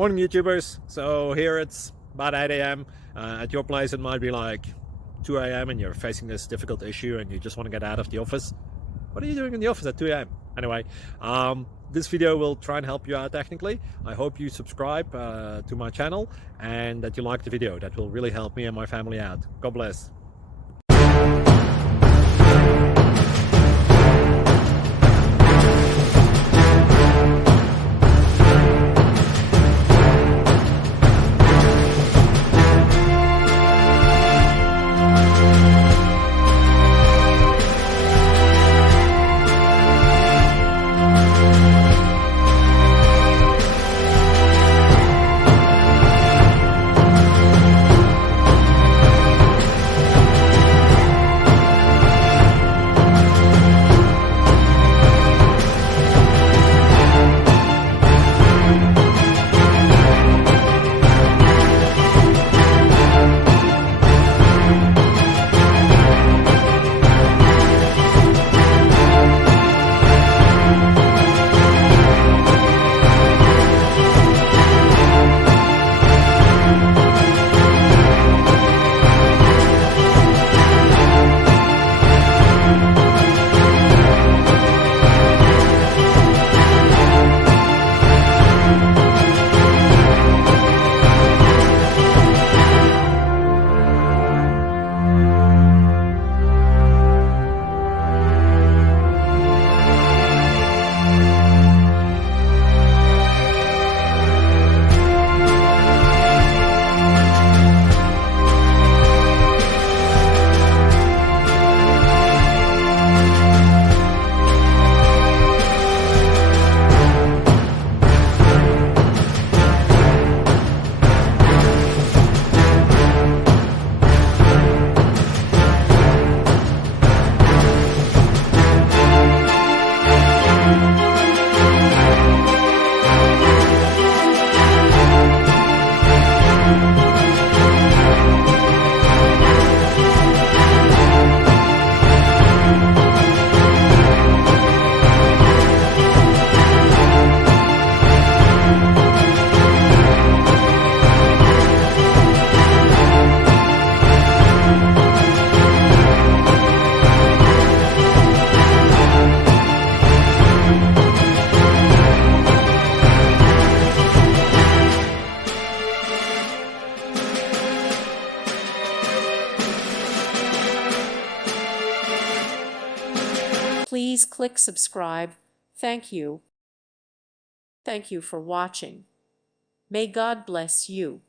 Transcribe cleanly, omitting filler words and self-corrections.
Morning YouTubers. So here it's about 8 a.m. At your place it might be like 2 a.m. and you're facing this difficult issue and you just want to get out of the office. What are you doing in the office at 2 a.m.? Anyway, this video will try and help you out technically. I hope you subscribe to my channel and that you like the video. That will really help me and my family out. God bless. Please click subscribe. Thank you. Thank you for watching. May God bless you.